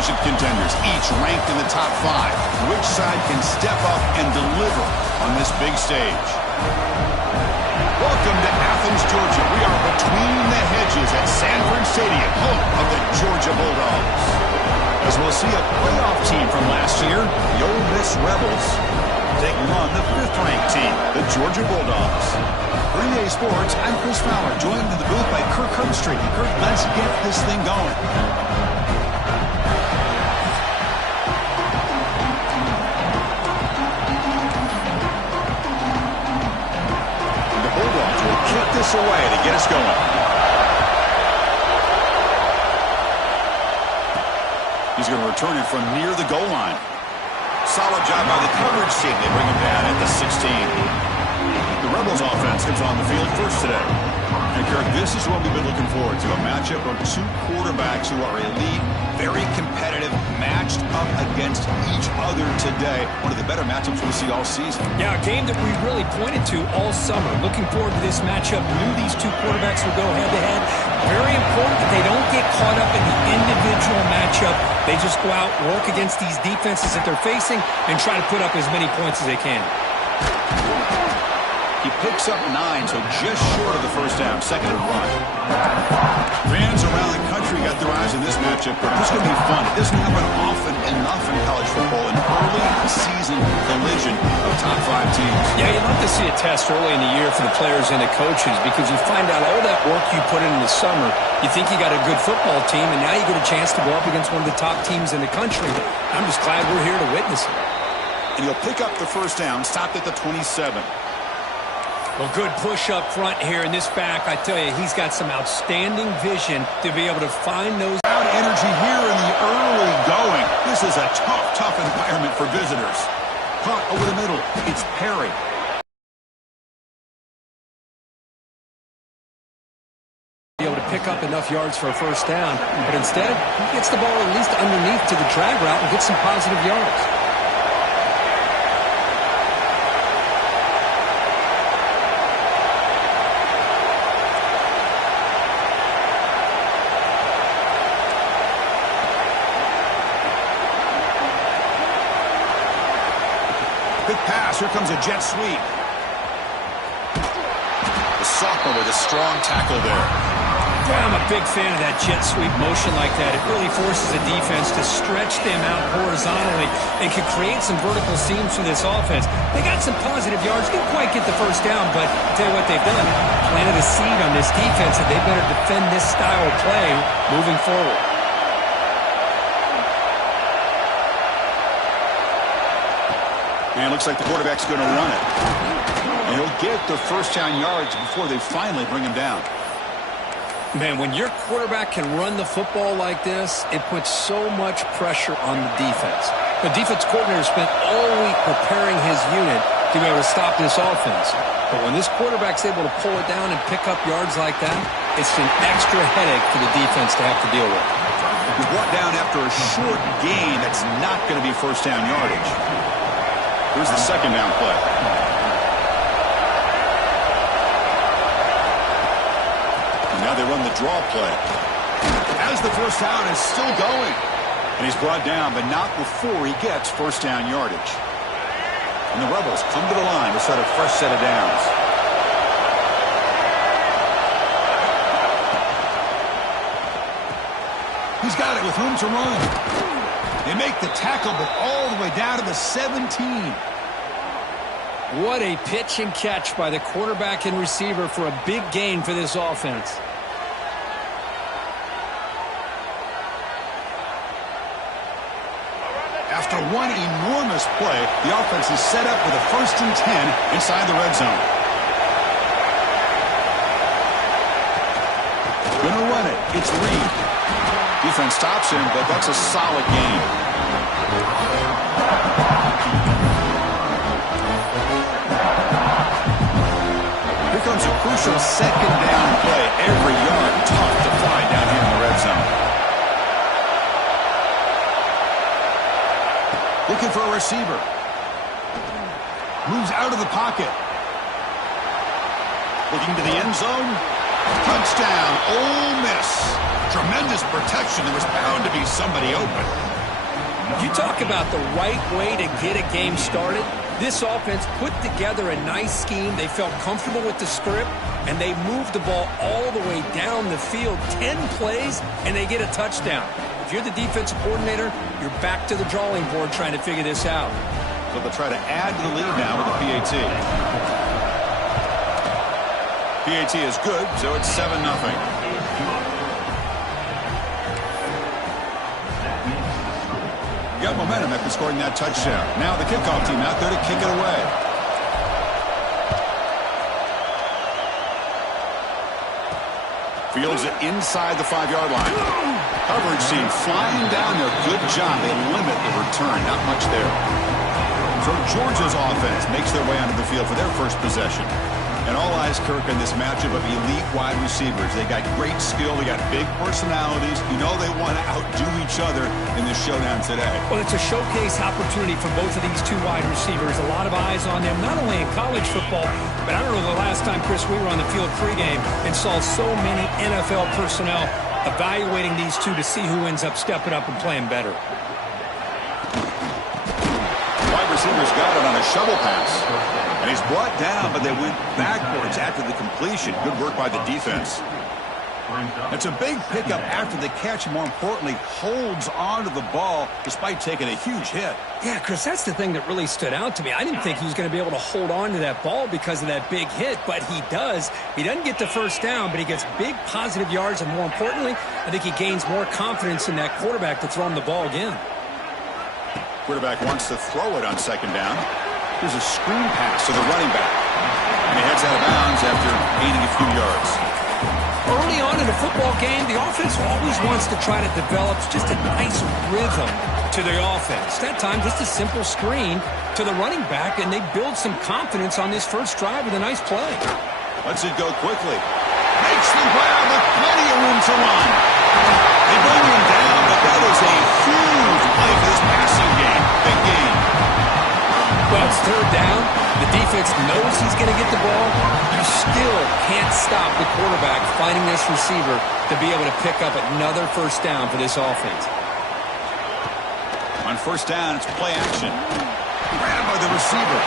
championship contenders, each ranked in the top 5. Which side can step up and deliver on this big stage? Welcome to Athens, Georgia. We are between the hedges at Sanford Stadium, home of the Georgia Bulldogs. As we'll see a playoff team from last year, the Ole Miss Rebels, taking on the 5th-ranked team, the Georgia Bulldogs. For EA Sports, I'm Chris Fowler, joined in the booth by Kirk Herbstreit. Kirk, let's get this thing going. The Bulldogs will kick this away to get us going. He's going to return it from near the goal line. Solid job by the coverage team. They bring him down at the 16. The Rebels offense comes on the field first today. And Kirk, this is what we've been looking forward to, a matchup of 2 quarterbacks who are elite, very competitive, matched up against each other today. One of the better matchups we'll see all season. Yeah, a game that we really pointed to all summer. Looking forward to this matchup. Knew these 2 quarterbacks would go head-to-head. Very important that they don't get caught up in the individual matchup. They just go out, work against these defenses that they're facing, and try to put up as many points as they can. He picks up 9, so just short of the first down. 2nd and 1. Fans around the country got their eyes on this matchup, but this is going to be fun. It doesn't happen often enough in college football, an early season collision of top 5 teams. Yeah, you'd love to see a test early in the year for the players and the coaches because you find out all that work you put in the summer. You think you got a good football team, and now you get a chance to go up against one of the top teams in the country. I'm just glad we're here to witness it. And he'll pick up the first down, stopped at the 27. Well, good push up front here in this back. I tell you, he's got some outstanding vision to be able to find those. Crowd energy here in the early going. This is a tough environment for visitors. Caught over the middle. It's Perry. Be able to pick up enough yards for a first down, but instead, he gets the ball at least underneath to the drag route and gets some positive yards. Quick pass. Here comes a jet sweep. The sophomore with a strong tackle there. Yeah, I'm a big fan of that jet sweep motion like that. It really forces a defense to stretch them out horizontally and can create some vertical seams for this offense. They got some positive yards. Didn't quite get the first down, but I'll tell you what they've done. Planted a seed on this defense that they better defend this style of play moving forward. And it looks like the quarterback's going to run it. And he'll get the first down yards before they finally bring him down. Man, when your quarterback can run the football like this, it puts so much pressure on the defense. The defense coordinator spent all week preparing his unit to be able to stop this offense. But when this quarterback's able to pull it down and pick up yards like that, it's an extra headache for the defense to have to deal with. He brought down after a short gain. That's not going to be first down yardage. Here's the second down play. And now they run the draw play. As the first down is still going. And he's brought down, but not before he gets first down yardage. And the Rebels come to the line to set a fresh set of downs. He's got it with room to run. They make the tackle, but all the way down to the 17. What a pitch and catch by the quarterback and receiver for a big gain for this offense. After one enormous play, the offense is set up with a 1st and 10 inside the red zone. Gonna run it. It's Reed. Defense stops him, but that's a solid gain. Here comes a crucial second down play. Every yard tough to find down here in the red zone. Looking for a receiver. Moves out of the pocket. Looking to the end zone. Touchdown, Ole Miss. Tremendous protection. There was bound to be somebody open. You talk about the right way to get a game started. This offense put together a nice scheme. They felt comfortable with the script, and they moved the ball all the way down the field. 10 plays, and they get a touchdown. If you're the defensive coordinator, you're back to the drawing board trying to figure this out. So they'll try to add to the lead now with the PAT. PAT is good, so it's 7-0. Got momentum after scoring that touchdown. Now the kickoff team out there to kick it away. Fields it inside the 5-yard line. Coverage team flying down there. Good job. They limit the return. Not much there. So Georgia's offense makes their way onto the field for their first possession. And all eyes, Kirk, in this matchup of elite wide receivers. They got great skill. They got big personalities. You know they want to outdo each other in this showdown today. Well, it's a showcase opportunity for both of these two wide receivers. A lot of eyes on them, not only in college football, but I don't know the last time, Chris, we were on the field pregame and saw so many NFL personnel evaluating these two to see who ends up stepping up and playing better. Wide receivers got it on a shovel pass. And he's brought down, but they went backwards after the completion. Good work by the defense. It's a big pickup after the catch. More importantly, holds on to the ball despite taking a huge hit. Yeah, Chris, that's the thing that really stood out to me. I didn't think he was going to be able to hold on to that ball because of that big hit, but he does. He doesn't get the first down, but he gets big positive yards, and more importantly, I think he gains more confidence in that quarterback to throw him the ball again. Quarterback wants to throw it on second down. Here's a screen pass to the running back. And he heads out of bounds after gaining a few yards. Early on in a football game, the offense always wants to try to develop just a nice rhythm to their offense. That time, just a simple screen to the running back, and they build some confidence on this first drive with a nice play. Lets it go quickly. Makes the grab with plenty of room to run. They bring him down, but that is a huge play for this passing game. Big game. Well, it's third down. The defense knows he's going to get the ball. You still can't stop the quarterback finding this receiver to be able to pick up another first down for this offense. On first down, it's play action. Grabbed by the receiver.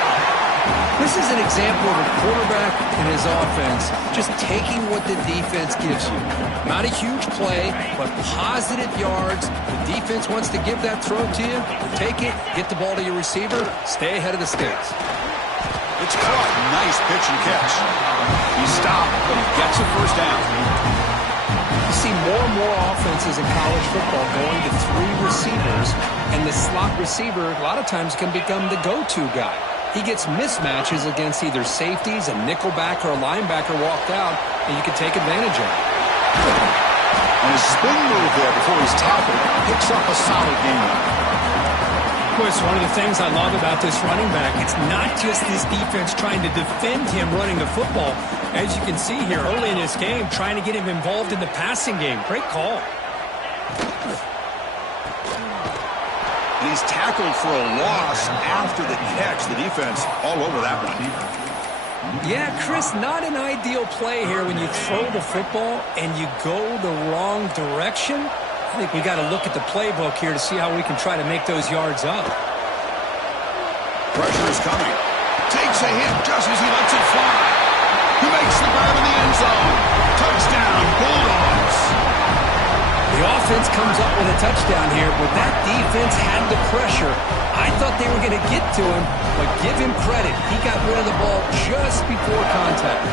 This is an example of a quarterback and his offense just taking what the defense gives you. Not a huge play, but positive yards. The defense wants to give that throw to you. Take it, get the ball to your receiver, stay ahead of the sticks. It's caught. Nice pitch and catch. He stopped, but he gets a first down. You see more and more offenses in college football going to 3 receivers, and the slot receiver a lot of times can become the go-to guy. He gets mismatches against either safeties, a nickelback, or a linebacker walked out, and you can take advantage of it. And his spin move there before he's tackled picks up a solid gain. Of course, one of the things I love about this running back, it's not just this defense trying to defend him running the football. As you can see here early in this game, trying to get him involved in the passing game. Great call. And he's tackled for a loss after the catch. The defense all over that one. Yeah, Chris, not an ideal play here when you throw the football and you go the wrong direction. I think we got to look at the playbook here to see how we can try to make those yards up. Pressure is coming. Takes a hit just as he lets it fly. He makes the grab in the end zone. Touchdown, Bulldogs. The offense comes up with a touchdown here, but that defense had the pressure. I thought they were going to get to him, but give him credit. He got rid of the ball just before contact.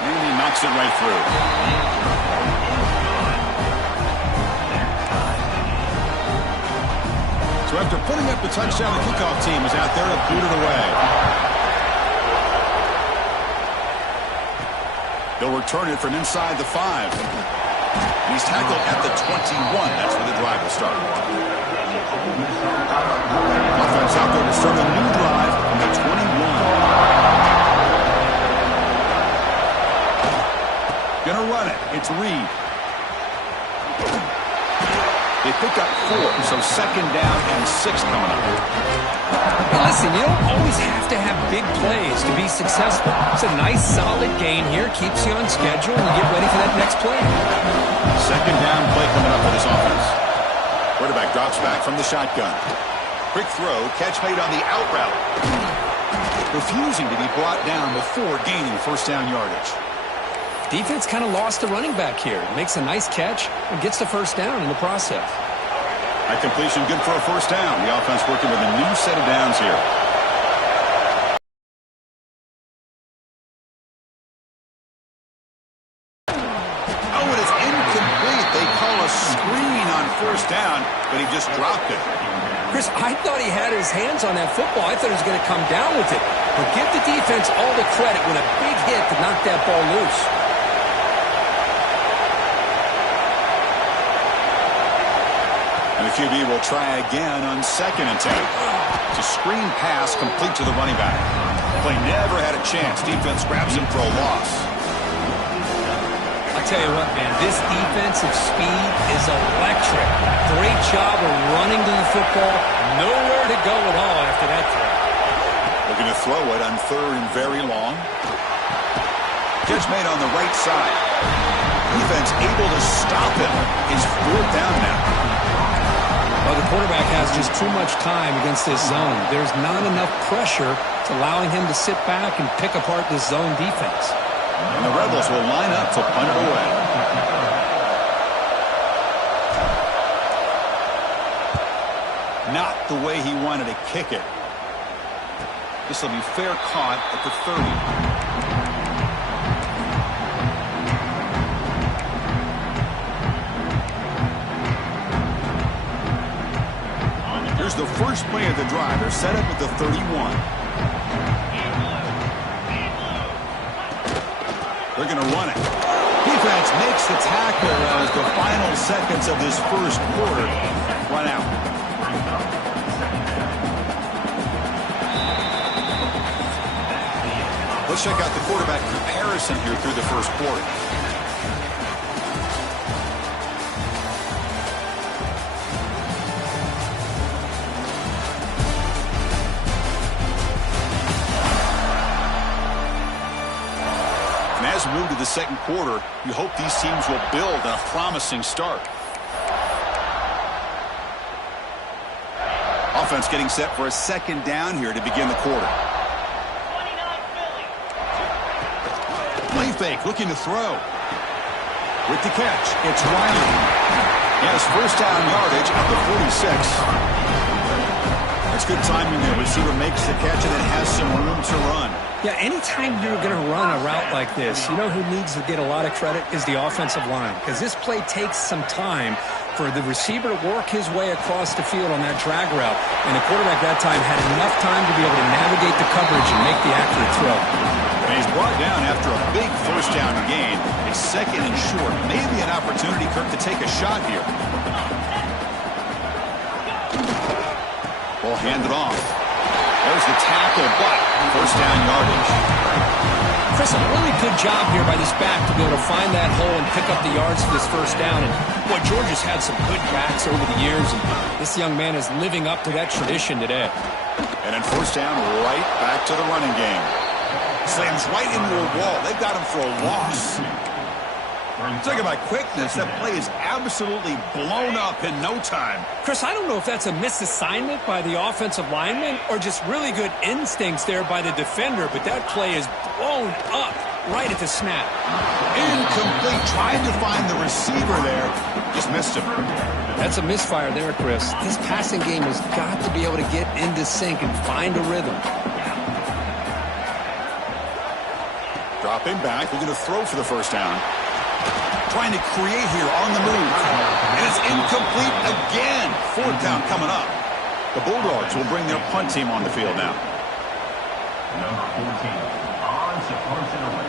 And he knocks it right through. So after putting up the touchdown, the kickoff team is out there to boot it away. They'll return it from inside the 5. He's tackled at the 21. That's where the drive will start. Offense out there to start a new drive from the 21. Gonna run it. It's Reed. pick up 4, so second down and 6 coming up. Hey, listen, you don't always have to have big plays to be successful. It's a nice, solid gain here. Keeps you on schedule and you get ready for that next play. Second down play coming up for this offense. Quarterback drops back from the shotgun. Quick throw, catch made on the out route. Refusing to be brought down before gaining first down yardage. Defense kind of lost the running back here. Makes a nice catch and gets the first down in the process. That completion good for a first down. The offense working with a new set of downs here. Oh, it is incomplete. They call a screen on first down, but he just dropped it. Chris, I thought he had his hands on that football. I thought he was going to come down with it. But give the defense all the credit with a big hit to knock that ball loose. And the QB will try again on second and 10. It's a screen pass complete to the running back. Play never had a chance. Defense grabs him for a loss. I'll tell you what, man, this defensive speed is electric. Great job of running to the football. Nowhere to go at all after that throw. Looking to throw it on third and very long. Catch made on the right side. Defense able to stop him. It's fourth down now. Well, the quarterback has just too much time against this zone. There's not enough pressure to allowing him to sit back and pick apart this zone defense. And the Rebels will line up to punt it away. Not the way he wanted to kick it. This will be fair caught at the 30. Here's the first play of the drive. They're set up at the 31. They're going to run it. Defense makes the tackle as the final seconds of this first quarter run out. Let's check out the quarterback comparison here through the first quarter. As we move to the second quarter, you hope these teams will build on a promising start. Offense getting set for a second down here to begin the quarter. Play fake, looking to throw. With the catch, it's Riley. He has first down yardage at the 46. That's good timing there. Receiver makes the catch and then has some room to run. Yeah, anytime you're going to run a route like this, you know who needs to get a lot of credit is the offensive line. Because this play takes some time for the receiver to work his way across the field on that drag route. And the quarterback that time had enough time to be able to navigate the coverage and make the accurate throw. And he's brought down after a big first down gain. It's second and short. Maybe an opportunity, Kirk, to take a shot here. Ball handed off. There's the tackle, but first down yardage. Chris, a really good job here by this back to be able to find that hole and pick up the yards for this first down. And, boy, Georgia's had some good backs over the years, and this young man is living up to that tradition today. And then first down, right back to the running game. Slams right into a wall. They've got him for a loss. Talking about quickness, that play is absolutely blown up in no time. Chris, I don't know if that's a misassignment by the offensive lineman or just really good instincts there by the defender, but that play is blown up right at the snap. Incomplete, trying to find the receiver there. Just missed him. That's a misfire there, Chris. This passing game has got to be able to get into sync and find a rhythm. Dropping back, looking to throw for the first down. Trying to create here on the move. And it's incomplete again. Fourth down coming up. The Bulldogs will bring their punt team on the field now. Number 14, on to punt and away.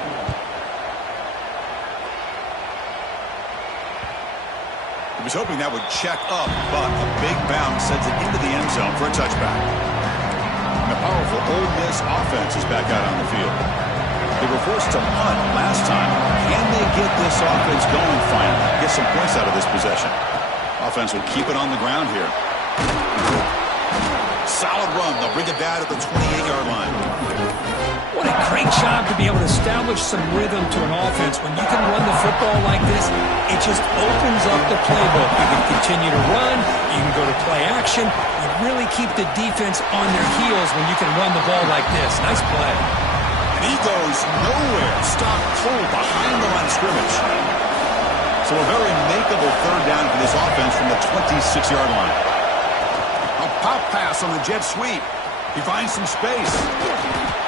He was hoping that would check up, but a big bounce sends it into the end zone for a touchback. And the powerful Ole Miss offense is back out on the field. They were forced to punt last time. Can they get this offense going finally? Get some points out of this possession. offense will keep it on the ground here. Solid run. They'll bring it back at the 28-yard line. What a great job to be able to establish some rhythm to an offense. When you can run the football like this, it just opens up the playbook. You can continue to run. You can go to play action. You really keep the defense on their heels when you can run the ball like this. Nice play. And he goes nowhere. Stopped cold behind the line of scrimmage. So a very makeable third down for this offense from the 26-yard line. A pop pass on the jet sweep. He finds some space.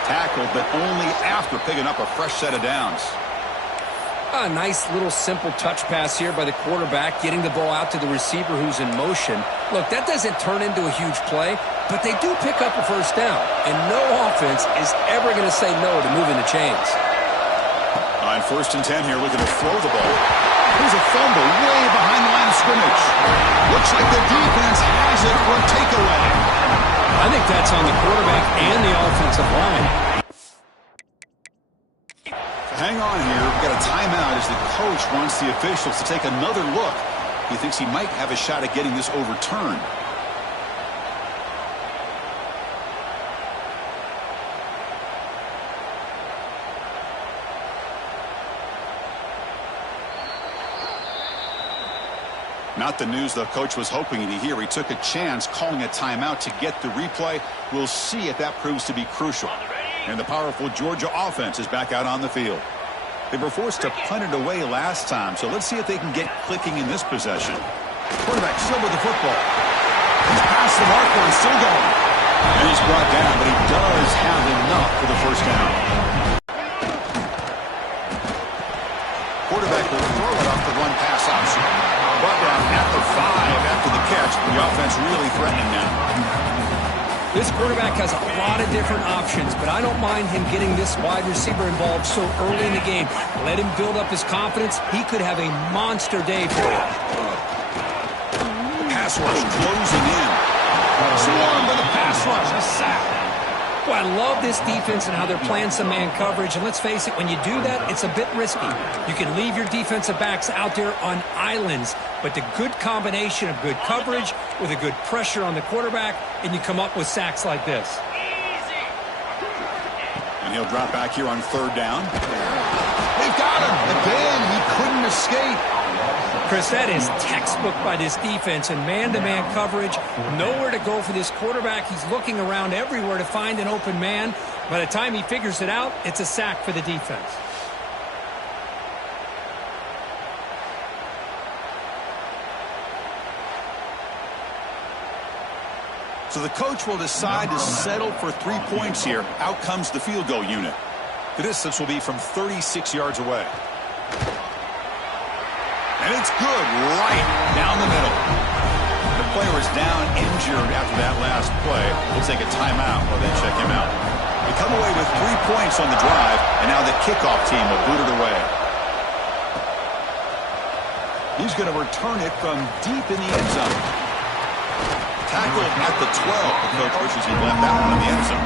Tackled, but only after picking up a fresh set of downs. A nice little simple touch pass here by the quarterback, getting the ball out to the receiver who's in motion. Look, that doesn't turn into a huge play, but they do pick up a first down, and no offense is ever going to say no to moving the chains. On 1st and 10 here, looking to throw the ball. Here's a fumble way behind the line of scrimmage. Looks like the defense has it for a takeaway. I think that's on the quarterback and the offensive line. Hang on here. We've got a timeout as the coach wants the officials to take another look. He thinks he might have a shot at getting this overturned. Not the news the coach was hoping to hear. He took a chance calling a timeout to get the replay. We'll see if that proves to be crucial. And the powerful Georgia offense is back out on the field. They were forced to punt it away last time, so let's see if they can get clicking in this possession. Quarterback still with the football. He's past the marker and still going. And he's brought down, but he does have enough for the first down. Quarterback will throw it off the run-pass option. Brought down at the 5 after the catch. The offense really threatening now. This quarterback has a lot of different options, but I don't mind him getting this wide receiver involved so early in the game. Let him build up his confidence. He could have a monster day for you. The pass rush closing in. Swarmed by the pass rush. A sack. Well, I love this defense and how they're playing some man coverage. And let's face it, when you do that, it's a bit risky. You can leave your defensive backs out there on islands, but the good combination of good coverage with a good pressure on the quarterback, and you come up with sacks like this. And he'll drop back here on 3rd down. They've got him. Again, he couldn't escape. Chris, that is textbook by this defense and man-to-man coverage. Nowhere to go for this quarterback. He's looking around everywhere to find an open man. By the time he figures it out, it's a sack for the defense. So the coach will decide to settle for 3 points here. Out comes the field goal unit. The distance will be from 36 yards away. And it's good right down the middle. The player is down injured after that last play. We'll take a timeout while they check him out. They come away with 3 points on the drive, and now the kickoff team will boot it away. He's going to return it from deep in the end zone. Tackled at the 12. The coach wishes he left that one in the end zone.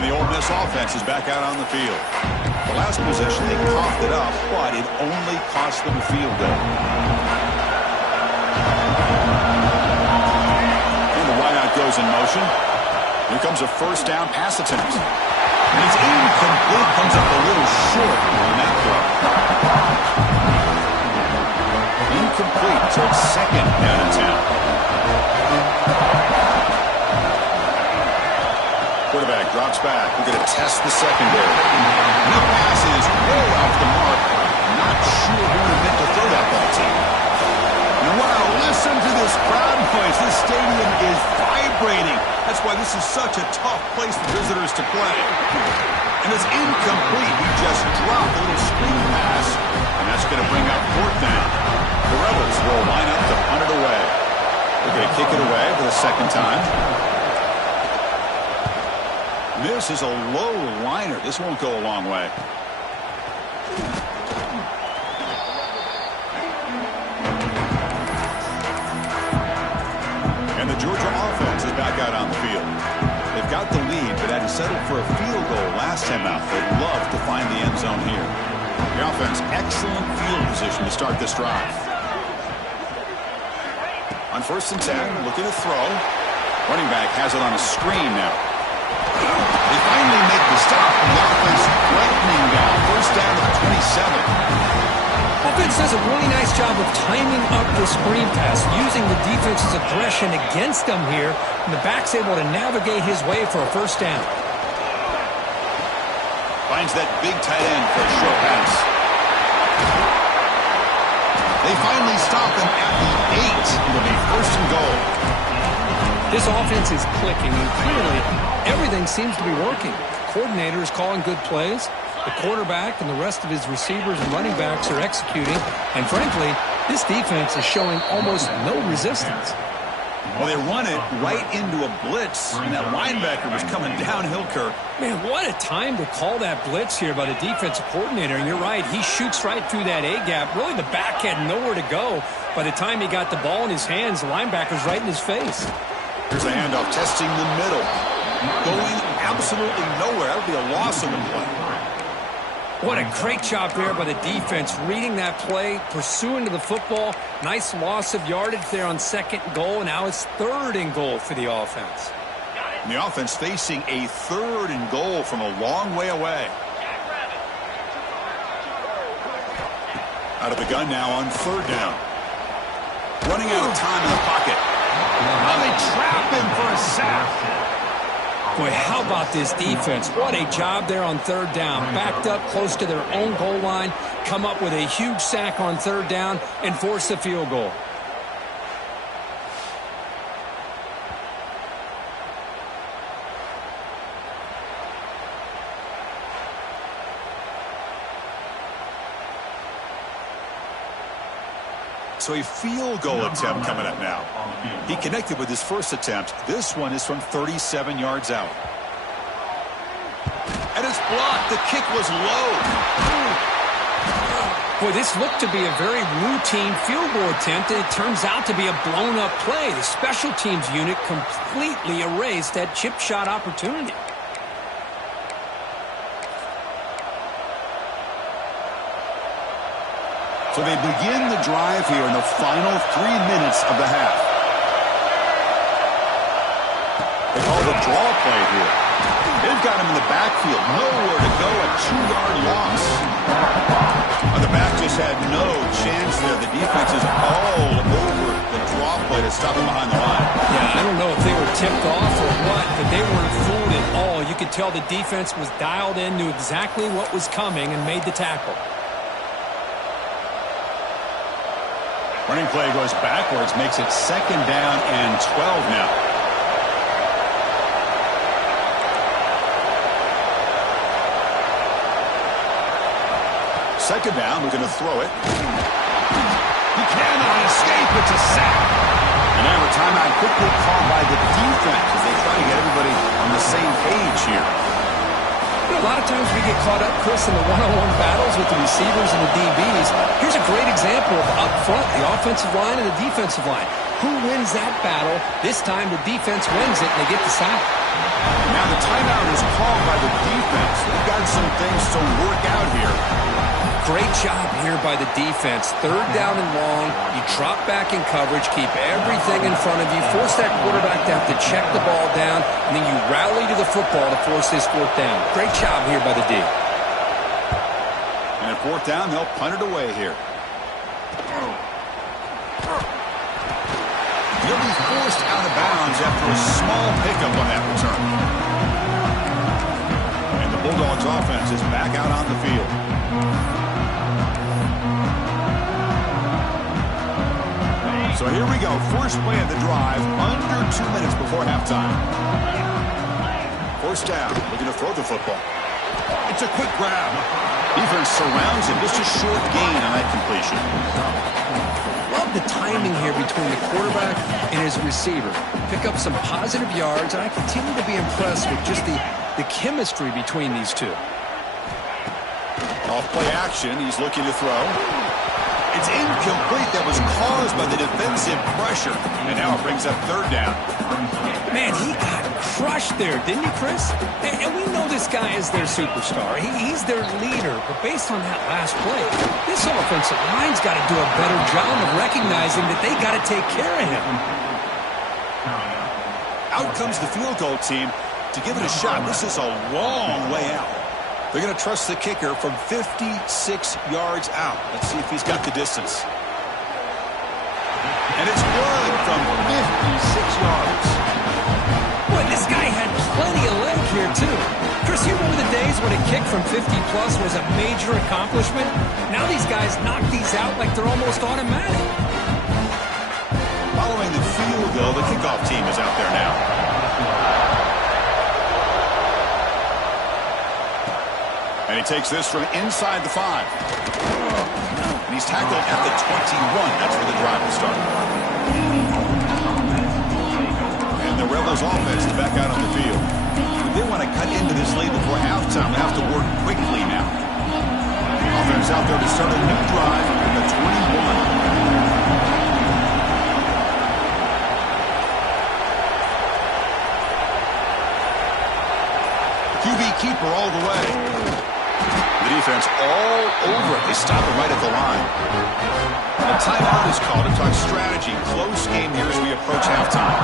And the Ole Miss offense is back out on the field. The last possession, they coughed it up, but it only cost them a field goal. And the wideout goes in motion. Here comes a first down pass attempt. And it's incomplete. Comes up a little short on that throw. Incomplete. So it's 2nd down and 10. Quarterback drops back. We're going to test the secondary. And the pass is way off the mark. Not sure who meant to throw that ball to. And wow, listen to this crowd noise. This stadium is vibrating. That's why this is such a tough place for visitors to play. And it's incomplete. He just dropped a little screen pass. And that's going to bring up 4th down. The Rebels will line up to punt it away. They're going to kick it away for the 2nd time. This is a low liner. This won't go a long way. And the Georgia offense is back out on the field. They've got the lead, but had to settle for a field goal last time out. They'd love to find the end zone here. The offense, excellent field position to start this drive. On 1st and 10, looking to throw. Running back has it on a screen now. They finally make the stop, and the offense lightning down. 1st down to the 27. Offense does a really nice job of timing up the screen pass, using the defense's aggression against them here, and the back's able to navigate his way for a 1st down. Finds that big tight end for a short pass. They finally stop him at the 8. It'll be 1st and goal. This offense is clicking, and clearly everything seems to be working. The coordinator is calling good plays. The quarterback and the rest of his receivers and running backs are executing. And frankly, this defense is showing almost no resistance. Well, they run it right into a blitz, and that linebacker was coming downhill, Kirk. Man, what a time to call that blitz here by the defensive coordinator. And you're right, he shoots right through that A-gap. Really, the back had nowhere to go. By the time he got the ball in his hands, the linebacker's right in his face. Here's a handoff testing the middle. Going absolutely nowhere. That'll be a loss on the play. What a great job there by the defense, reading that play, pursuing to the football. Nice loss of yardage there on 2nd and goal, and now it's 3rd and goal for the offense. And the offense facing a 3rd and goal from a long way away. Out of the gun now on 3rd down. Running out of time in the pocket. Now they trap him for a sack. Boy, how about this defense? What a job there on 3rd down. Backed up close to their own goal line, come up with a huge sack on 3rd down, and force a field goal. So a field goal attempt coming up now. He connected with his first attempt. This one is from 37 yards out. And it's blocked. The kick was low. Boy, this looked to be a very routine field goal attempt, and it turns out to be a blown-up play. The special teams unit completely erased that chip shot opportunity. So they begin the drive here in the final 3 minutes of the half. They call the draw play here. They've got him in the backfield. Nowhere to go, a 2-yard loss. The back just had no chance there. The defense is all over the draw play to stop him behind the line. Yeah, I don't know if they were tipped off or what, but they weren't fooled at all. You could tell the defense was dialed in, knew exactly what was coming, and made the tackle. Running play goes backwards, makes it 2nd down and 12 now. Second down, we're going to throw it. He cannot escape. It's a sack. And now a timeout quickly called by the defense as they try to get everybody on the same page here. A lot of times we get caught up, Chris, in the one-on-one battles with the receivers and the DBs. Here's a great example of up front, the offensive line and the defensive line. Who wins that battle? This time the defense wins it, and they get the sack. Now the timeout is called by the defense. They've got some things to work out here. Great job here by the defense. 3rd down and long. You drop back in coverage, keep everything in front of you, force that quarterback to have to check the ball down, and then you rally to the football to force this 4th down. Great job here by the D. And at 4th down, they'll punt it away here. He'll be forced out of bounds after a small pickup on that return. And the Bulldogs offense is back out on the field. So here we go. First play of the drive, under 2 minutes before halftime. 1st down, looking to throw the football. It's a quick grab. Defense surrounds him. Just a short gain on that completion. Love the timing here between the quarterback and his receiver. Pick up some positive yards, and I continue to be impressed with just the chemistry between these two. Off play action. He's looking to throw. It's incomplete. That was caused by the defensive pressure. And now it brings up third down. Man, he got crushed there, didn't he, Chris? And we know this guy is their superstar. He's their leader. But based on that last play, this offensive line's got to do a better job of recognizing that they got to take care of him. Out comes the field goal team to give it a shot. This is a long way out. They're going to trust the kicker from 56 yards out. Let's see if he's got the distance. And it's good from 56 yards. Boy, this guy had plenty of leg here, too. Chris, you remember the days when a kick from 50-plus was a major accomplishment? Now these guys knock these out like they're almost automatic. Following the field goal, the kickoff team is out there now. And he takes this from inside the 5. And he's tackled at the 21. That's where the drive will start. And the Rebels offense is back out on the field. They want to cut into this lead before halftime. They have to work quickly now. Offense out there to start a new drive at the 21. QB keeper all the way. The defense all over it. They stop it right at the line. A timeout is called to talk strategy. Close game here as we approach halftime.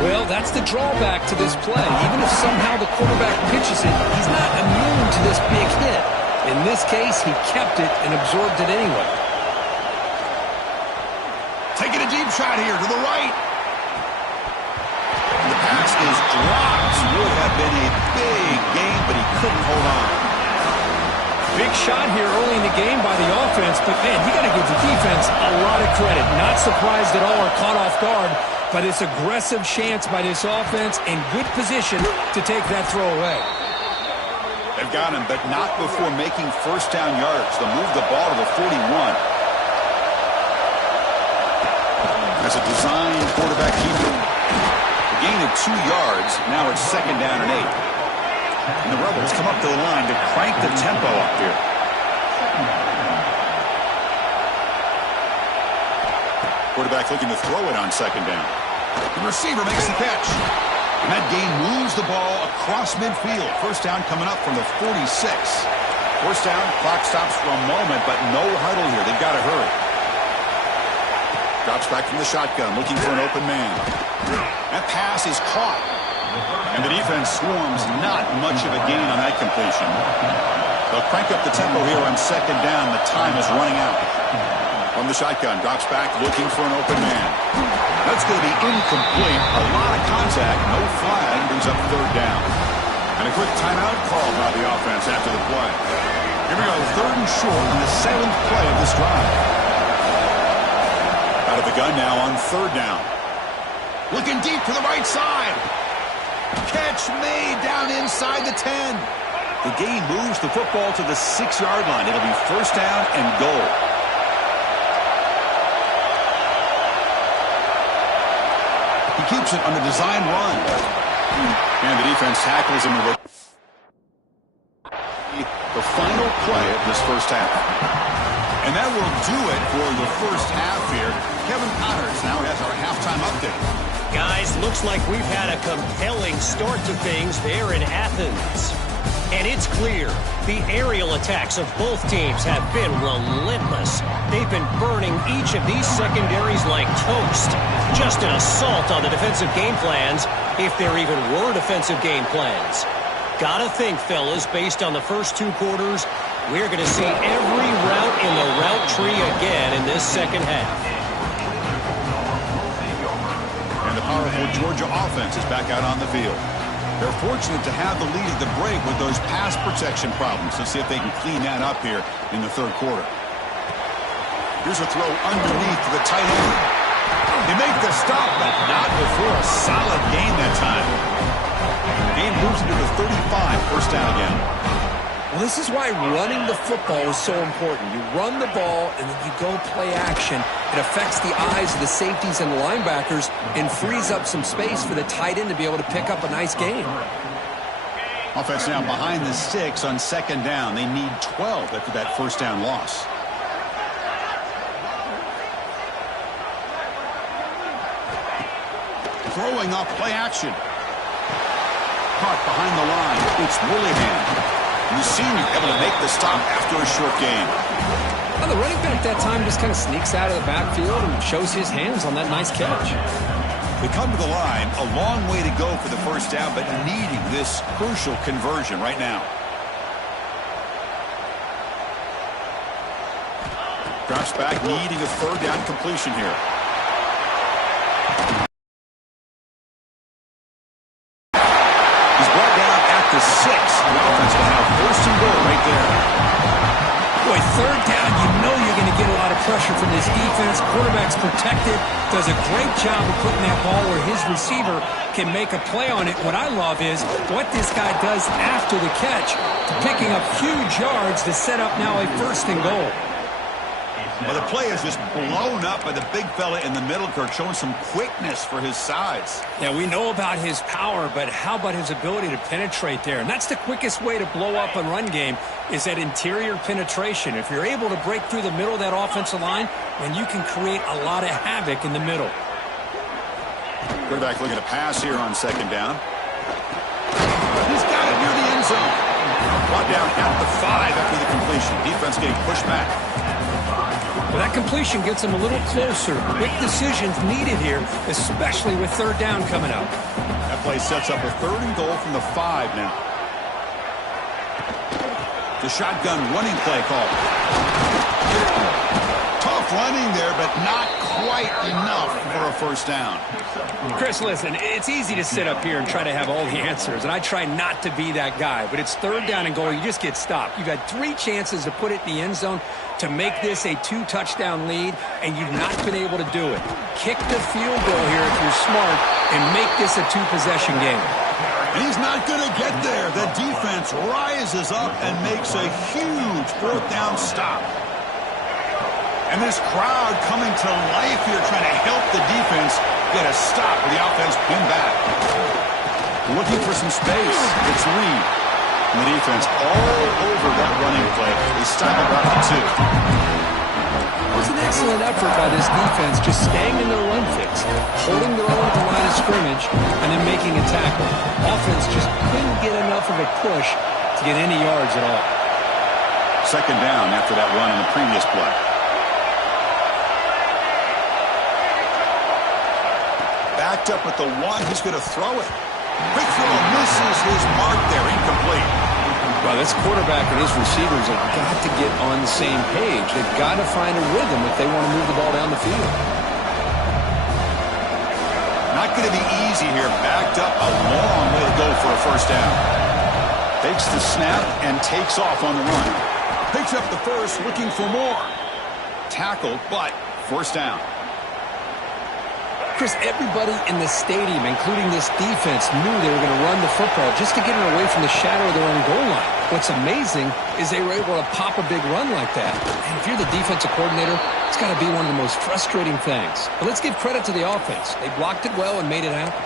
Well, that's the drawback to this play. Even if somehow the quarterback pitches it, he's not immune to this big hit. In this case, he kept it and absorbed it anyway. Taking a deep shot here to the right. The pass is dropped. Would have been a big game, but he couldn't hold on. Big shot here early in the game by the offense, but man, you got to give the defense a lot of credit. Not surprised at all or caught off guard by this aggressive chance by this offense in good position to take that throw away. They've got him, but not before making first down yards. They'll move the ball to the 41. As a design quarterback keeper. A gain of 2 yards. Now it's second down and 8. And the Rebels come up to the line to crank the tempo up here. Quarterback looking to throw it on second down. The receiver makes the catch. And that gain moves the ball across midfield. First down coming up from the 46. First down, clock stops for a moment, but no huddle here. They've got to hurry. Drops back from the shotgun, looking for an open man. That pass is caught. And the defense swarms, not much of a gain on that completion. They'll crank up the tempo here on second down. The time is running out. From the shotgun, drops back, looking for an open man. That's going to be incomplete. A lot of contact, no flag, brings up third down. And a quick timeout called by the offense after the play. Here we go, third and short on the 7th play of this drive. Out of the gun now on third down. Looking deep to the right side. Catch made down inside the 10. The game moves the football to the 6-yard line. It'll be first down and goal. He keeps it on the design run. And the defense tackles him with the final play of this first half. And that will do it for the first half here. Kevin Connors now has our halftime update. Guys, looks like we've had a compelling start to things there in Athens. And it's clear, the aerial attacks of both teams have been relentless. They've been burning each of these secondaries like toast. Just an assault on the defensive game plans, if there even were defensive game plans. Gotta think, fellas, based on the first 2 quarters, we're going to see every route in the route tree again in this second half. And the powerful Georgia offense is back out on the field. They're fortunate to have the lead at the break with those pass protection problems. Let's see if they can clean that up here in the third quarter. Here's a throw underneath to the tight end. They make the stop, but not before a solid gain that time. Game moves into the 35, first down again. Well, this is why running the football is so important. You run the ball, and then you go play action. It affects the eyes of the safeties and the linebackers and frees up some space for the tight end to be able to pick up a nice gain. Offense now behind the 6 on second down. They need 12 after that first down loss. throwing off play action. Caught behind the line. It's Willingham. The senior able to make the stop after a short gain. Well, the running back that time just kind of sneaks out of the backfield and shows his hands on that nice catch. We come to the line, a long way to go for the first down, but needing this crucial conversion right now. Drops back, needing a third down completion here. He's brought down at the 6. The offense will have first and goal right there. Boy, third down, you know you're going to get a lot of pressure from this defense. Quarterback's protected, does a great job of putting that ball where his receiver can make a play on it. What I love is what this guy does after the catch, picking up huge yards to set up now a first and goal. Well, the play is just blown up by the big fella in the middle, Kirk, showing some quickness for his size. Yeah, we know about his power, but how about his ability to penetrate there? And that's the quickest way to blow up a run game is that interior penetration. If you're able to break through the middle of that offensive line, then you can create a lot of havoc in the middle. Quarterback looking to pass here on second down. He's got it near the end zone. Brought down at the 5 after the completion. Defense getting pushed back. Well, that completion gets him a little closer. Quick decisions needed here, especially with third down coming up. That play sets up a third and goal from the 5 now. The shotgun running play call. Tough running there, but not quite enough for a first down. Chris, listen, it's easy to sit up here and try to have all the answers, and I try not to be that guy, but it's third down and goal. You just get stopped. You've had 3 chances to put it in the end zone to make this a 2-touchdown lead, and you've not been able to do it. Kick the field goal here if you're smart and make this a 2-possession game. And he's not going to get there. The defense rises up and makes a huge fourth down stop. And this crowd coming to life here trying to help the defense get a stop with the offense pinned back. Looking for some space. It's Reed. And the defense all over that running play. They stop it right at 2. It was an excellent effort by this defense, just staying in their run fix, holding their own at the line of scrimmage, and then making a tackle. Offense just couldn't get enough of a push to get any yards at all. Second down after that run in the previous play. Backed up at the 1, he's going to throw it. Quick throw, misses his mark there, incomplete. Well, this quarterback and his receivers have got to get on the same page. They've got to find a rhythm if they want to move the ball down the field. Not going to be easy here. Backed up, a long way to go for a first down. Takes the snap and takes off on the run. Picks up the first, looking for more. Tackled, but first down. Chris, everybody in the stadium, including this defense, knew they were going to run the football just to get it away from the shadow of their own goal line. What's amazing is they were able to pop a big run like that. And if you're the defensive coordinator, it's got to be one of the most frustrating things. But let's give credit to the offense. They blocked it well and made it happen.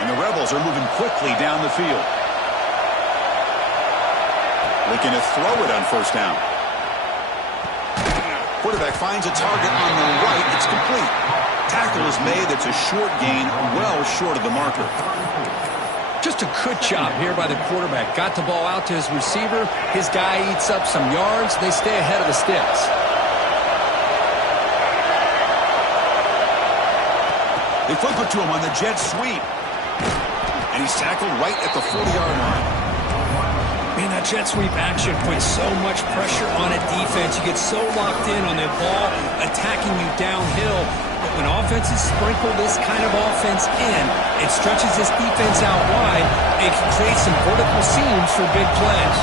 And the Rebels are moving quickly down the field. Looking to throw it on first down. Quarterback finds a target on the right. It's complete. Tackle is made. It's a short gain, well short of the marker. Just a good job here by the quarterback. Got the ball out to his receiver. His guy eats up some yards. They stay ahead of the sticks. They flip it to him on the jet sweep. And he's tackled right at the 40-yard line. Man, that jet sweep action puts so much pressure on a defense. You get so locked in on the ball attacking you downhill. But when offenses sprinkle this kind of offense in, it stretches this defense out wide. It can create some vertical seams for big plays.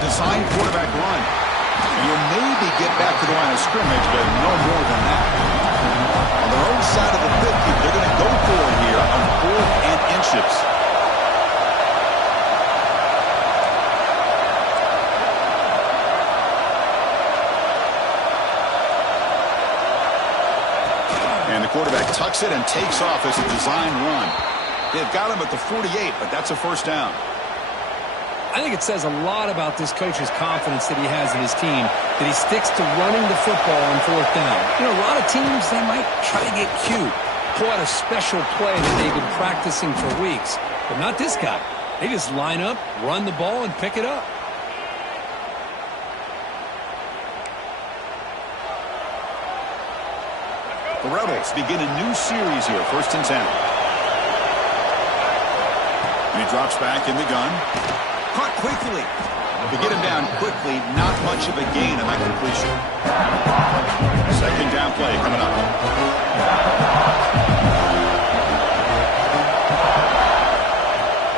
Design quarterback run. And you'll maybe get back to the line of scrimmage, but no more than that. On their own side of the 50, they're going to go for it here on 4th and inches. And the quarterback tucks it and takes off as a design run. They've got him at the 48, but that's a first down. I I think it says a lot about this coach's confidence that he has in his team, that he sticks to running the football on fourth down. You know, a lot of teams, they might try to get cute, pull out a special play that they've been practicing for weeks. But not this guy. They just line up, run the ball, and pick it up. The Rebels begin a new series here, 1st and 10. And he drops back in the gun. Caught quickly. To get him down quickly, not much of a gain on that completion. 2nd down play coming up.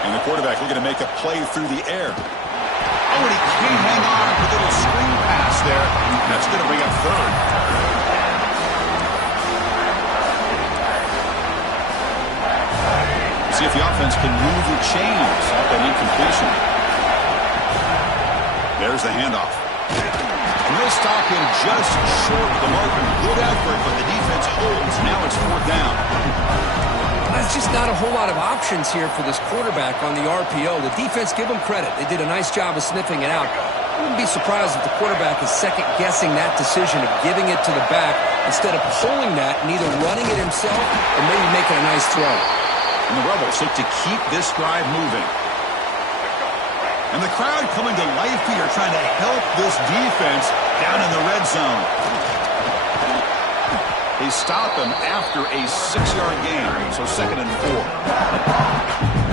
And the quarterback looking to make a play through the air. Oh, and he can't hang on with a little screen pass there. That's going to bring up 3rd. See if the offense can move the chains off that incompletion. There's the handoff. And they'll stop him just short of the marker. Good effort, but the defense holds. Now it's 4th down. There's just not a whole lot of options here for this quarterback on the RPO. The defense, give them credit. They did a nice job of sniffing it out. I wouldn't be surprised if the quarterback is second-guessing that decision of giving it to the back instead of pulling that and either running it himself or maybe making a nice throw. And the Rebels look to keep this drive moving. And the crowd coming to life here, trying to help this defense down in the red zone. They stop him after a 6-yard gain, so 2nd and 4.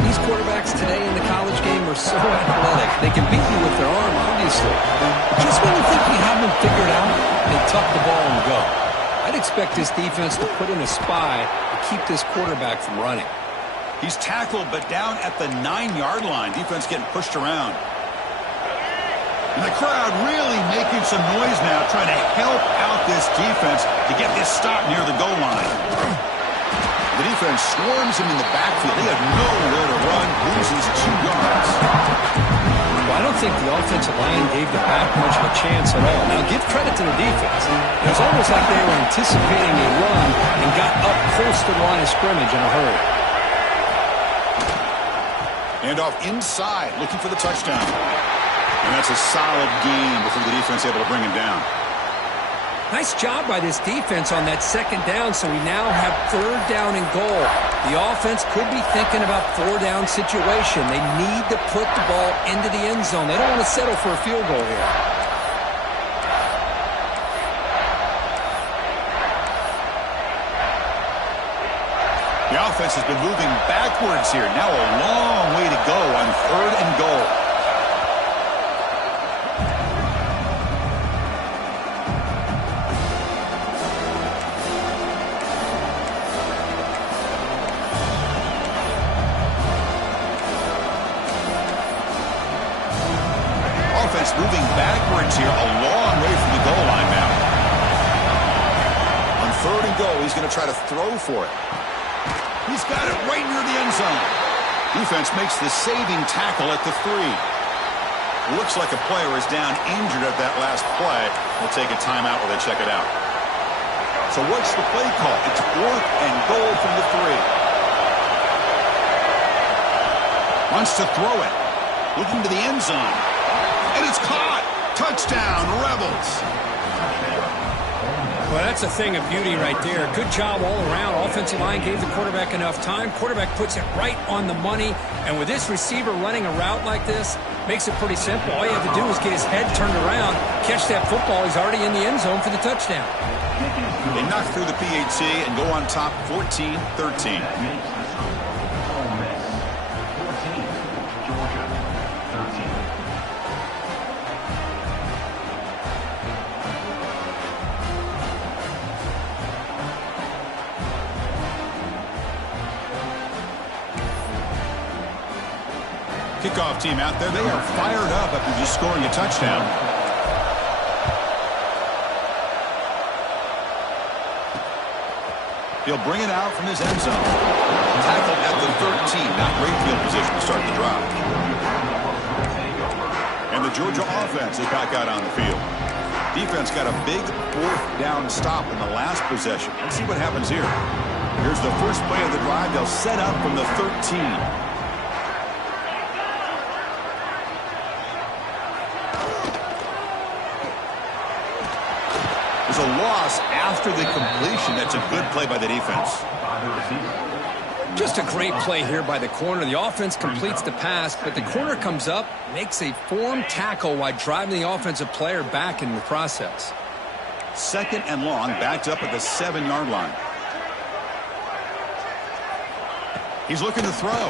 These quarterbacks today in the college game are so athletic. They can beat you with their arm, obviously. Just when you think you have them figured out, they tuck the ball and go. I'd expect this defense to put in a spy to keep this quarterback from running. He's tackled, but down at the 9-yard line. Defense getting pushed around. And the crowd really making some noise now, trying to help out this defense to get this stop near the goal line. The defense swarms him in the backfield. He had nowhere to run, loses 2 yards. Well, I don't think the offensive line gave the back much of a chance at all. Now, give credit to the defense. It was almost like they were anticipating a run and got up close to the line of scrimmage in a hurry. And off inside, looking for the touchdown. And that's a solid gain before the defense able to bring him down. Nice job by this defense on that 2nd down, so we now have 3rd down and goal. The offense could be thinking about 4-down situation. They need to put the ball into the end zone. They don't want to settle for a field goal here. The offense has been moving backwards here. Now a long way to go on 3rd and goal. Offense moving backwards here, a long way from the goal line now. On 3rd and goal, he's going to try to throw for it. He's got it right near the end zone. Defense makes the saving tackle at the 3. Looks like a player is down injured at that last play. We'll take a timeout while they check it out. So what's the play call? It's 4th and goal from the 3. Wants to throw it. Looking to the end zone. And it's caught. Touchdown, Rebels. Well, that's a thing of beauty right there. Good job all around. Offensive line gave the quarterback enough time. Quarterback puts it right on the money. And with this receiver running a route like this, makes it pretty simple. All you have to do is get his head turned around, catch that football. He's already in the end zone for the touchdown. They knock through the PAT and go on top 14-13. Kickoff team out there. They are fired up after just scoring a touchdown. He'll bring it out from his end zone. Tackled at the 13. Not great field position to start the drive. And the Georgia offense is back out on the field. Defense got a big 4th down stop in the last possession. Let's see what happens here. Here's the first play of the drive. They'll set up from the 13. a loss after the completion. That's a good play by the defense. Just a great play here by the corner. The offense completes the pass, but the corner comes up, makes a form tackle while driving the offensive player back in the process. 2nd and long, backed up at the 7-yard line. He's looking to throw.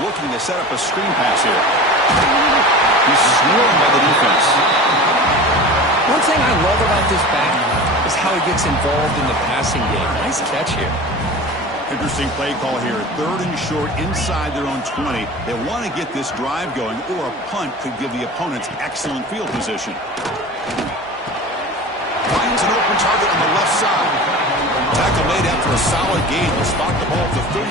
Looking to set up a screen pass here. He's swarmed by the defense. One thing I love about this back is how he gets involved in the passing game. Nice catch here. Interesting play call here. 3rd and short inside their own 20. They want to get this drive going, or a punt could give the opponents excellent field position. Finds an open target on the left side. Tackle made after a solid gain. Will spot the ball to 31.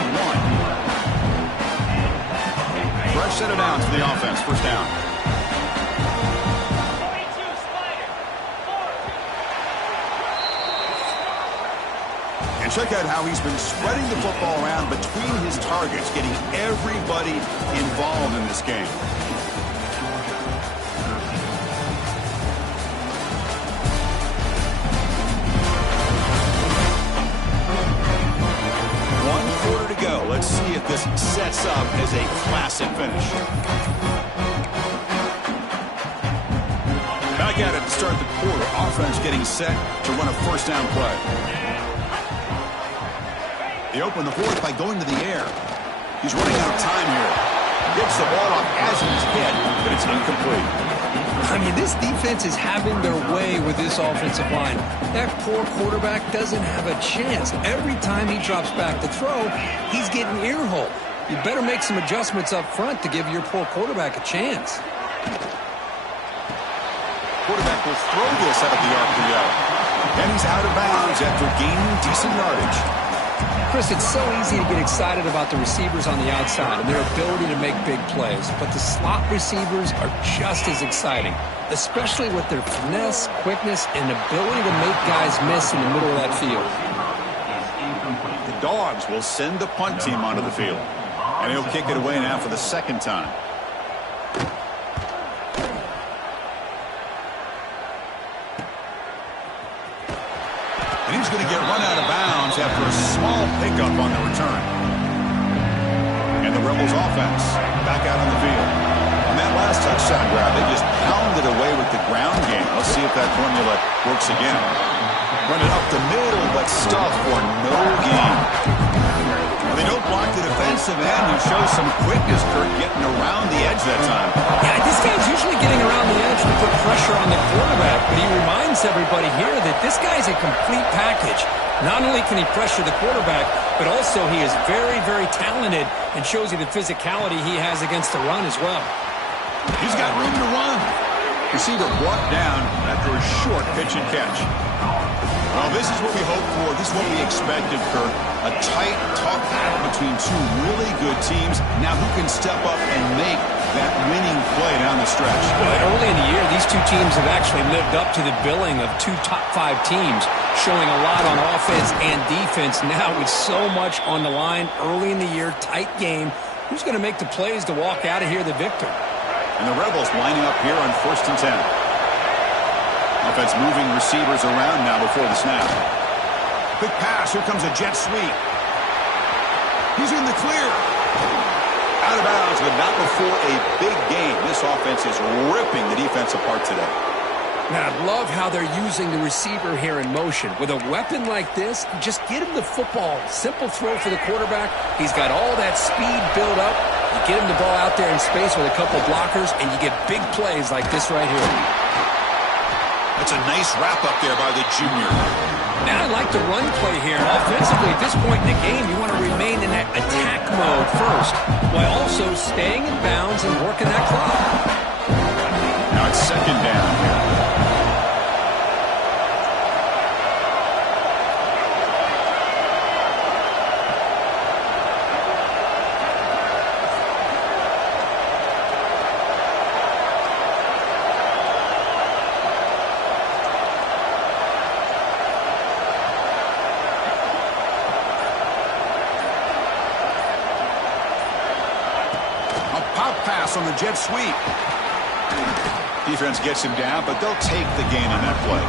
Fresh set of downs for the offense. First down. And check out how he's been spreading the football around between his targets, getting everybody involved in this game. One quarter to go. Let's see if this sets up as a classic finish. Back at it to start the quarter. Offense getting set to run a first down play. They open the 4th by going to the air. He's running out of time here. Gets the ball off as he's hit, but it's incomplete. I mean, this defense is having their way with this offensive line. That poor quarterback doesn't have a chance. Every time he drops back to throw, he's getting earhole. You better make some adjustments up front to give your poor quarterback a chance. Quarterback will throw this out of the RPO. And he's out of bounds after gaining decent yardage. Chris, it's so easy to get excited about the receivers on the outside and their ability to make big plays, but the slot receivers are just as exciting, especially with their finesse, quickness, and ability to make guys miss in the middle of that field. The Dogs will send the punt team onto the field, and he'll kick it away now for the 2nd time. And he's going to get run out of bounds after a small pickup on the return. And the Rebels offense back out on the field. On that last touchdown grab, they just pounded away with the ground game. Let's see if that formula works again. Run it up the middle, but stuff for no gain. They don't block the defensive end, who shows some quickness, Kurt, getting around the edge that time. Yeah, this guy's usually getting around the edge to put pressure on the quarterback, but he reminds everybody here that this guy's a complete package. Not only can he pressure the quarterback, but also he is very, very talented and shows you the physicality he has against the run as well. He's got room to run. Receiver brought down after a short pitch and catch. Well, this is what we hoped for. This is what we expected, Kurt. A tight, tough battle between two really good teams. Now who can step up and make that winning play down the stretch? Well, early in the year, these two teams have actually lived up to the billing of 2 top 5 teams, showing a lot on offense and defense. Now with so much on the line early in the year, tight game, who's going to make the plays to walk out of here the victor? And the Rebels lining up here on 1st and 10. Offense moving receivers around now before the snap. Quick pass. Here comes a jet sweep. He's in the clear. Out of bounds, but not before a big game. This offense is ripping the defense apart today. Now, I love how they're using the receiver here in motion. With a weapon like this, just get him the football. Simple throw for the quarterback. He's got all that speed built up. You get him the ball out there in space with a couple blockers, and you get big plays like this right here. That's a nice wrap-up there by the junior. Now, I like the run play here. Offensively, at this point in the game, you want to remain in that attack mode first, while also staying in bounds and working that clock. Now it's 2nd down here. On the jet sweep. Defense gets him down, but they'll take the gain on that play.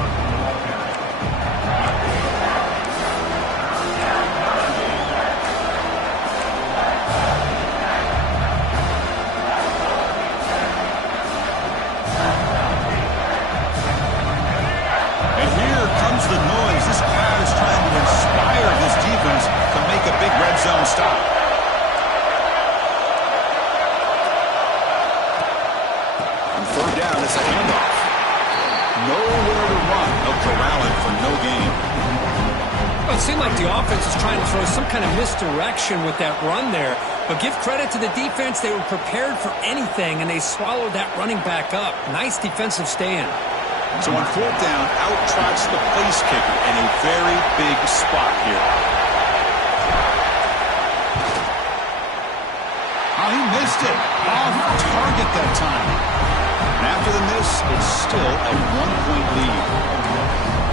And here comes the noise. This crowd is trying to inspire this defense to make a big red zone stop. Third down, it's a handoff. Nowhere to run. They'll corral it for no gain. Well, it seemed like the offense was trying to throw some kind of misdirection with that run there. But give credit to the defense. They were prepared for anything, and they swallowed that running back up. Nice defensive stand. So on fourth down, out trots the place kicker in a very big spot here. Oh, he missed it. Off target that time. And after the miss, it's still a one-point lead.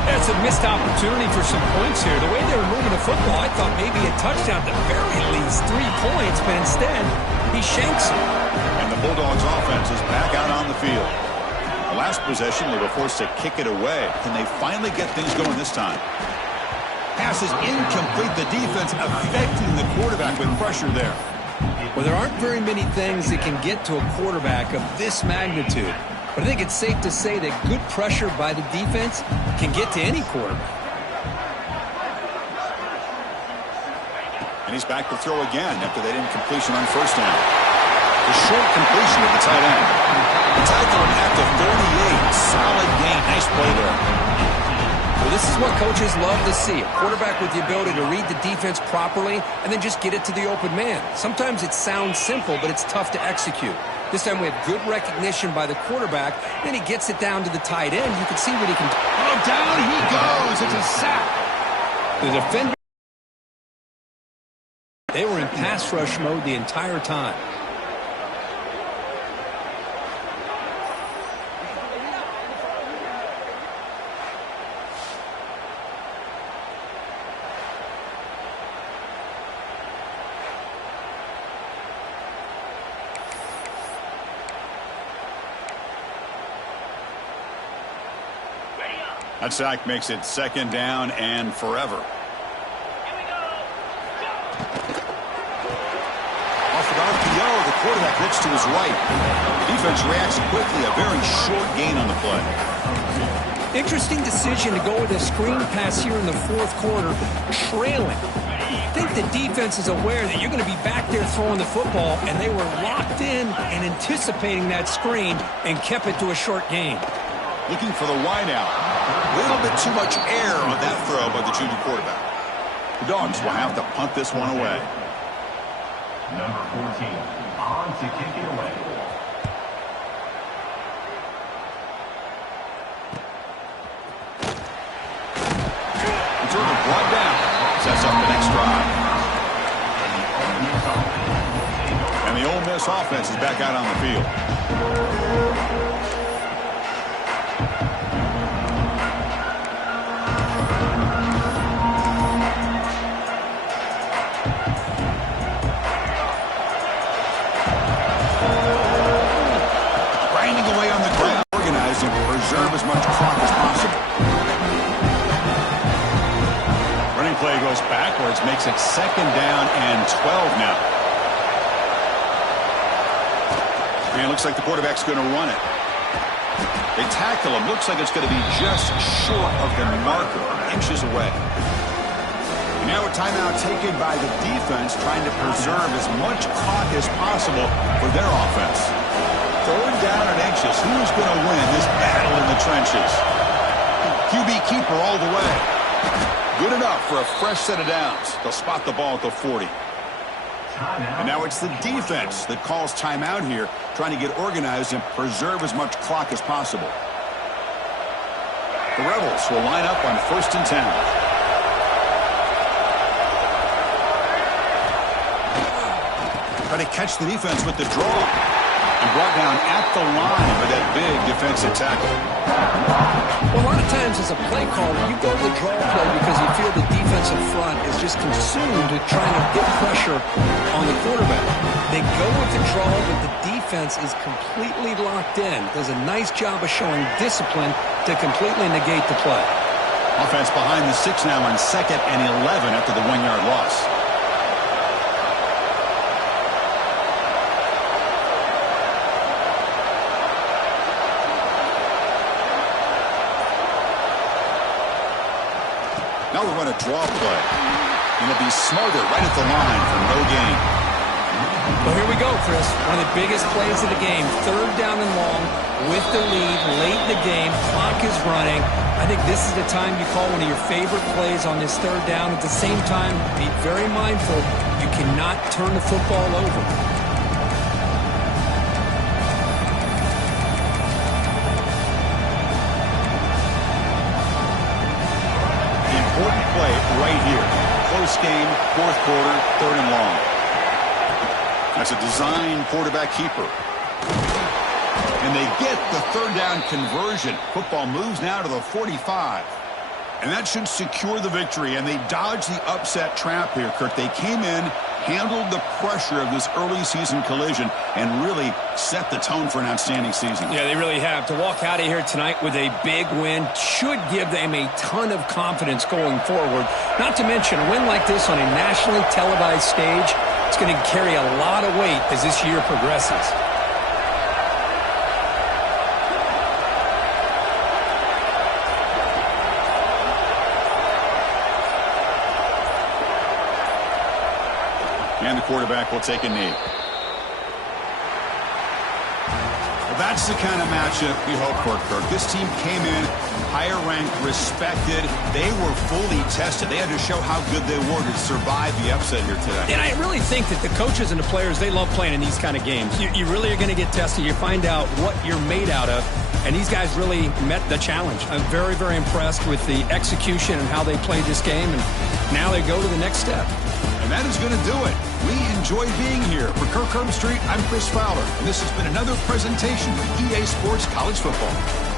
That's a missed opportunity for some points here. The way they were moving the football, I thought maybe a touchdown at the very least, 3 points, but instead, he shanks it. And the Bulldogs' offense is back out on the field. The last possession, they were forced to kick it away. Can they finally get things going this time? Pass is incomplete. The defense affecting the quarterback with pressure there. Well, there aren't very many things that can get to a quarterback of this magnitude. But I think it's safe to say that good pressure by the defense can get to any quarterback. And he's back to throw again after that incompletion on first down. The short completion of the tight end. The tackle him at the 38. Solid gain. Nice play there. Well, this is what coaches love to see. A quarterback with the ability to read the defense properly and then just get it to the open man. Sometimes it sounds simple, but it's tough to execute. This time we have good recognition by the quarterback. Then he gets it down to the tight end. You can see what he can do. Oh, down he goes. It's a sack. The defender. They were in pass rush mode the entire time. That sack makes it second down and forever. Off of RPO, the quarterback looks to his right. The defense reacts quickly. A very short gain on the play. Interesting decision to go with a screen pass here in the fourth quarter, trailing. I think the defense is aware that you're going to be back there throwing the football, and they were locked in and anticipating that screen and kept it to a short gain. Looking for the wideout. A little bit too much air on that throw by the junior quarterback. The Dogs will have to punt this one away. Number 14, on to kick it away. Return is brought down. Sets up the next drive. And the Ole Miss offense is back out on the field. Preserve as much clock as possible. Running play goes backwards, makes it second down and 12 now. And it looks like the quarterback's going to run it. They tackle him. Looks like it's going to be just short of the marker, inches away. And now a timeout taken by the defense, trying to preserve as much clock as possible for their offense. Third down and inches. Who's going to win this battle in the trenches? QB keeper all the way. Good enough for a fresh set of downs. They'll spot the ball at the 40. And now it's the defense that calls timeout here, trying to get organized and preserve as much clock as possible. The Rebels will line up on 1st and 10. Try to catch the defense with the draw. And brought down at the line with that big defensive tackle. Well, a lot of times as a play caller, you go to the draw play because you feel the defensive front is just consumed with trying to get pressure on the quarterback. They go with the draw, but the defense is completely locked in. Does a nice job of showing discipline to completely negate the play. Offense behind the 6 now on 2nd and 11 after the 1-yard loss. Now we run a draw play. And it'll be Smarter right at the line for no gain. Well, here we go, Chris. One of the biggest plays of the game. 3rd down and long with the lead late in the game. Clock is running. I think this is the time you call one of your favorite plays on this 3rd down. At the same time, be very mindful. You cannot turn the football over. Important play right here. Close game, 4th quarter, 3rd and long. That's a design quarterback keeper. And they get the 3rd down conversion. Football moves now to the 45. And that should secure the victory. And they dodge the upset trap here, Kirk. They came in, handled the pressure of this early season collision, and really set the tone for an outstanding season. Yeah, they really have. To walk out of here tonight with a big win should give them a ton of confidence going forward. Not to mention, a win like this on a nationally televised stage, it's going to carry a lot of weight as this year progresses. And the quarterback will take a knee. Well, that's the kind of matchup we hope for, Kirk. This team came in higher ranked, respected. They were fully tested. They had to show how good they were to survive the upset here today. And I really think that the coaches and the players, they love playing in these kind of games. You really are going to get tested. You find out what you're made out of. And these guys really met the challenge. I'm very, very impressed with the execution and how they played this game. And now they go to the next step. And that is going to do it. We enjoy being here. For Kirk Herbstreit, I'm Chris Fowler. And this has been another presentation of EA Sports College Football.